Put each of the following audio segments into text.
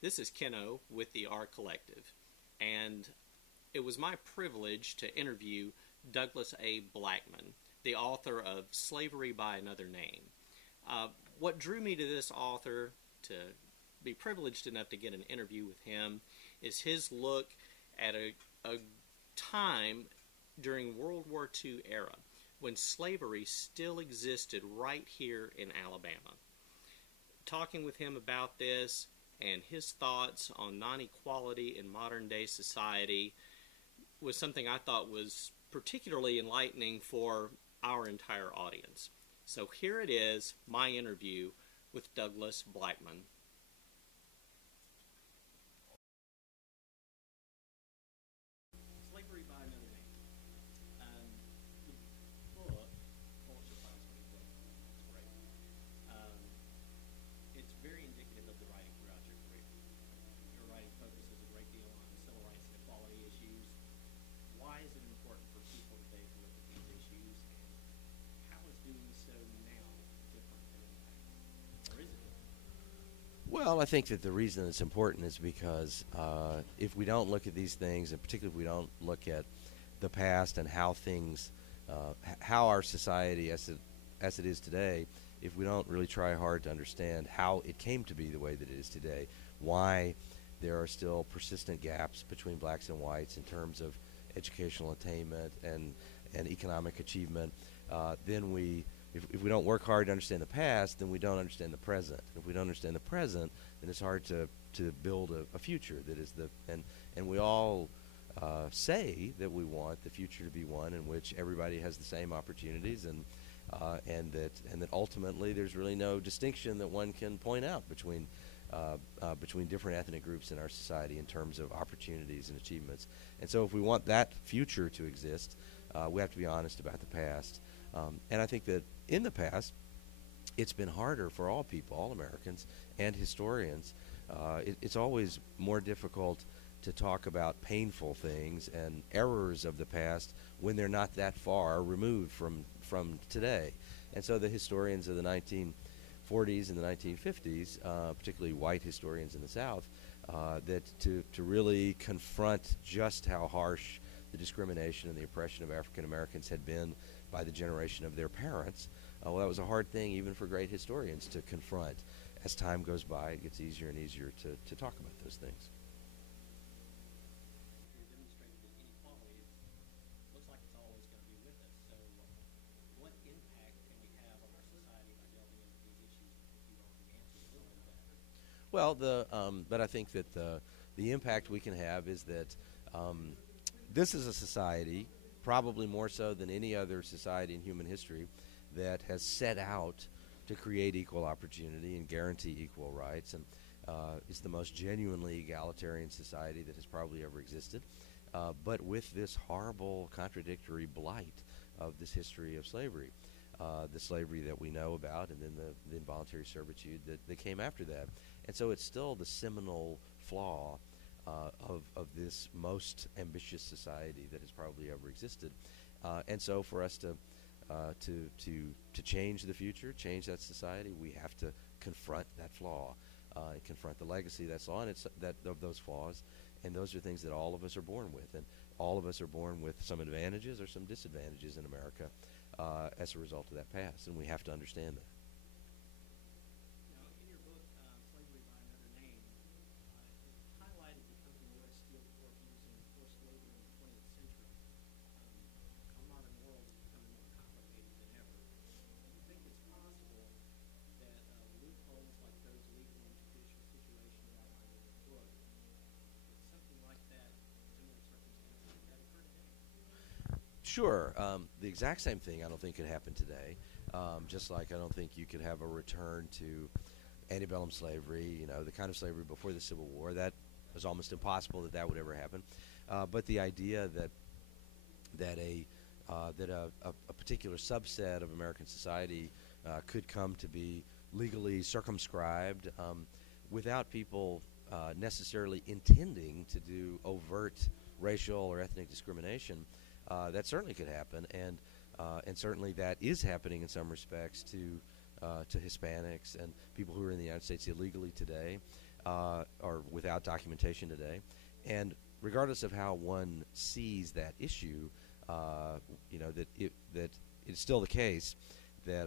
This is Keno with the R-Collective, and it was my privilege to interview Douglas A. Blackmon, the author of Slavery by Another Name. What drew me to this author, to be privileged enough to get an interview with him, is his look at a time during World War II era when slavery still existed right here in Alabama. Talking with him about this and his thoughts on non-equality in modern day society was something I thought was particularly enlightening for our entire audience. So here it is, my interview with Douglas Blackmon. Slavery by Another Name. The book, Pulitzer Prize winning book, it's great. Um, it's very indicative of the writing throughout your career. Your writing focuses a great deal on civil rights and equality issues. Why is it important for people today to look at these issues, and how is doing so now different than in the past? Or is it different? Well, I think that the reason it's important is because if we don't look at these things, and particularly if we don't look at the past and how things, how our society as it is today, if we don't really try hard to understand how it came to be the way that it is today, why there are still persistent gaps between blacks and whites in terms of educational attainment and economic achievement, then if we don't work hard to understand the past, then we don't understand the present. If we don't understand the present, then it's hard to build a future that is and we all say that we want the future to be one in which everybody has the same opportunities and that ultimately there's really no distinction that one can point out between different ethnic groups in our society in terms of opportunities and achievements. And so if we want that future to exist, we have to be honest about the past. And I think that in the past, it's been harder for all people, all Americans and historians. It's always more difficult to talk about painful things and errors of the past when they're not that far removed from today. And so the historians of the 1940s and the 1950s, particularly white historians in the South, that to really confront just how harsh the discrimination and the oppression of African Americans had been by the generation of their parents. Well, that was a hard thing even for great historians to confront. As time goes by, it gets easier and easier to talk about those things. You're demonstrating that inequality looks like it's always going to be with us. So, what impact can we have on our society by delving into these issues? If you already answered a little bit of that. Well, but I think that the impact we can have is that this is a society, probably more so than any other society in human history, that has set out to create equal opportunity and guarantee equal rights, and it's the most genuinely egalitarian society that has probably ever existed. But with this horrible, contradictory blight of this history of slavery, the slavery that we know about, and then the involuntary servitude that came after that. And so it's still the seminal flaw of this most ambitious society that has probably ever existed. And so for us to change the future, change that society, we have to confront that flaw, and confront the legacy of that flaw and of those flaws. And those are things that all of us are born with, and all of us are born with some advantages or some disadvantages in America as a result of that past, and we have to understand that. Now, in your book, Slavery by Another Name, it highlighted the coming U.S. steel corp using forced labor in the 20th century. Our modern world is becoming more complicated than ever. Do you think it's possible that loopholes like those legal and judicial situations outlined in the book, that something like that, similar circumstances like that occur today? Sure. The exact same thing I don't think could happen today. Just like I don't think you could have a return to antebellum slavery, the kind of slavery before the Civil War. That was almost impossible that would ever happen. But the idea that a particular subset of American society could come to be legally circumscribed without people necessarily intending to do overt racial or ethnic discrimination, that certainly could happen, and certainly that is happening in some respects to Hispanics and people who are in the United States illegally today. are without documentation today. And regardless of how one sees that issue, that it's still the case that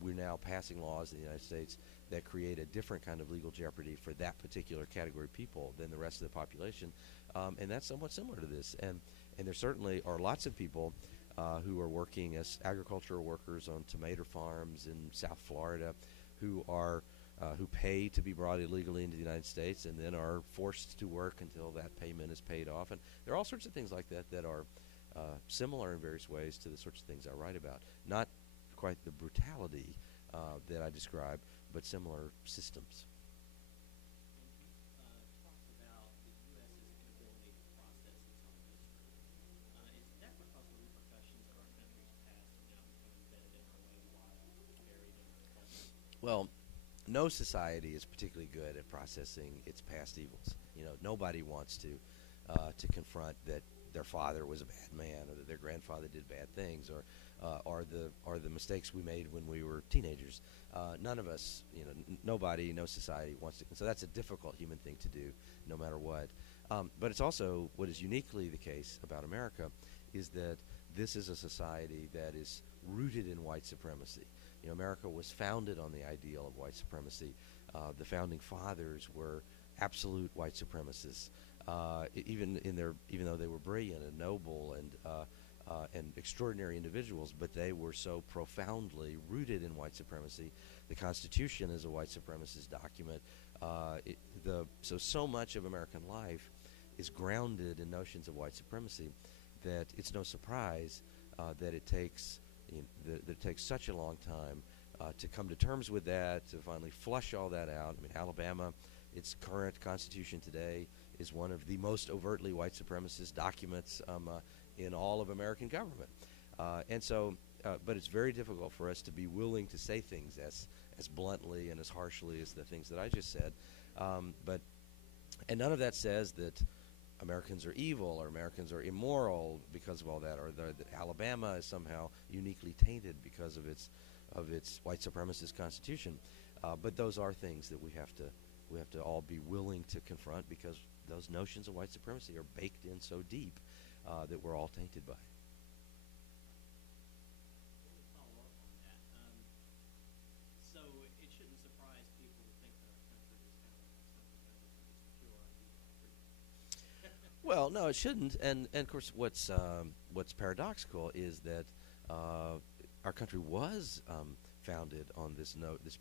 we're now passing laws in the United States that create a different kind of legal jeopardy for that particular category of people than the rest of the population, and that's somewhat similar to this. And there certainly are lots of people who are working as agricultural workers on tomato farms in South Florida, who pay to be brought illegally into the United States and then are forced to work until that payment is paid off. And there are all sorts of things like that that are similar in various ways to the sorts of things I write about. Not quite the brutality that I describe, but similar systems. Well, no society is particularly good at processing its past evils. Nobody wants to confront that their father was a bad man, or that their grandfather did bad things, or the mistakes we made when we were teenagers. None of us, nobody, no society wants to. And so that's a difficult human thing to do, no matter what. But it's also what is uniquely the case about America is that this is a society that is rooted in white supremacy. America was founded on the ideal of white supremacy. The founding fathers were absolute white supremacists, even though they were brilliant and noble and extraordinary individuals, but they were so profoundly rooted in white supremacy. The Constitution is a white supremacist document. So much of American life is grounded in notions of white supremacy that it's no surprise that it takes such a long time to come to terms with that, to finally flush all that out. I mean, Alabama, its current constitution today, is one of the most overtly white supremacist documents in all of American government. But it's very difficult for us to be willing to say things as bluntly and as harshly as the things that I just said. And none of that says that Americans are evil or Americans are immoral because of all that, or that Alabama is somehow uniquely tainted because of its white supremacist constitution. But those are things that we have to all be willing to confront, because those notions of white supremacy are baked in so deep that we're all tainted by it. Well, no, it shouldn't. And of course, what's paradoxical is that our country was founded on this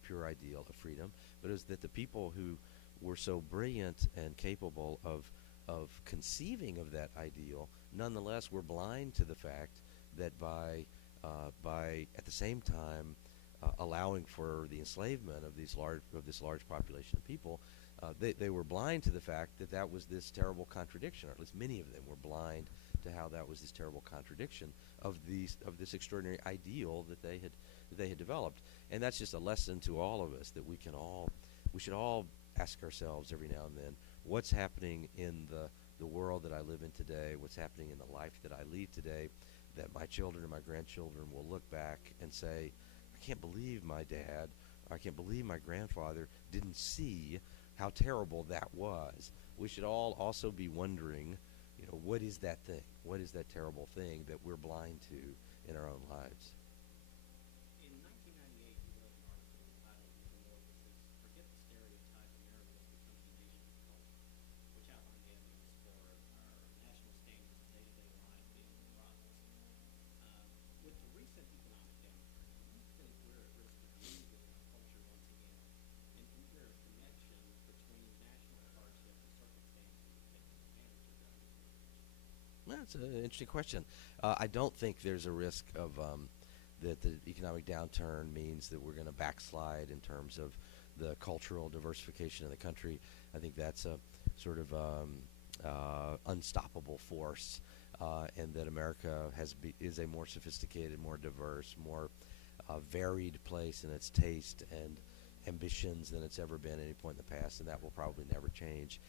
pure ideal of freedom, but it was that the people who were so brilliant and capable of conceiving of that ideal, nonetheless, were blind to the fact that by at the same time allowing for the enslavement of this large population of people, they were blind to the fact that that was this terrible contradiction, or at least many of them were blind to how that was this terrible contradiction of this extraordinary ideal that they had developed. And that's just a lesson to all of us, that we should all ask ourselves every now and then, what's happening in the world that I live in today, what's happening in the life that I lead today, that my children and my grandchildren will look back and say, I can't believe my dad, or I can't believe my grandfather didn't see how terrible that was. We should all also be wondering, what is that thing? What is that terrible thing that we're blind to in our own lives? That's an interesting question. I don't think there's a risk of that the economic downturn means that we're going to backslide in terms of the cultural diversification of the country. I think that's a sort of unstoppable force, and that America is a more sophisticated, more diverse, more varied place in its taste and ambitions than it's ever been at any point in the past, and that will probably never change.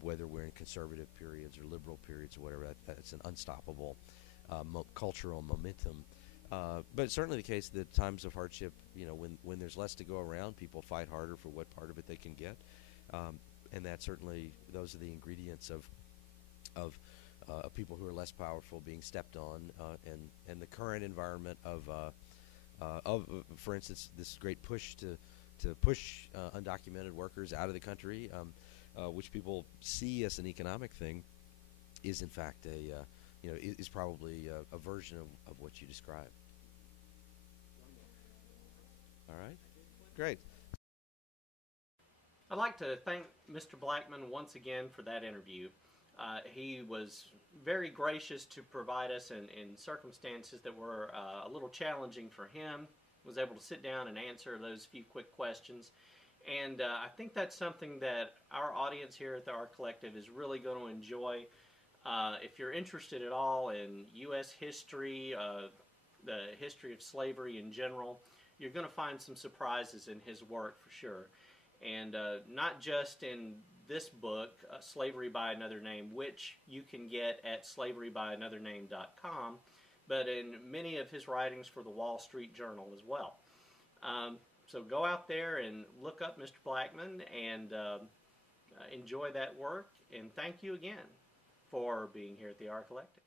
Whether we're in conservative periods or liberal periods or whatever, that's an unstoppable cultural momentum. But it's certainly the case that times of hardship, when there's less to go around, people fight harder for what part of it they can get. And that certainly those are the ingredients of people who are less powerful being stepped on, and the current environment for instance, this great push to push undocumented workers out of the country, which people see as an economic thing, is in fact is probably a version of what you described. All right, great. I'd like to thank Mr. Blackmon once again for that interview. He was very gracious to provide us in circumstances that were a little challenging for him. Was able to sit down and answer those few quick questions. And I think that's something that our audience here at the R-Collective is really going to enjoy. If you're interested at all in U.S. history, the history of slavery in general, you're going to find some surprises in his work for sure. And not just in this book, Slavery by Another Name, which you can get at slaverybyanothername.com, but in many of his writings for the Wall Street Journal as well. So go out there and look up Mr. Blackmon and enjoy that work. And thank you again for being here at the R-Collective.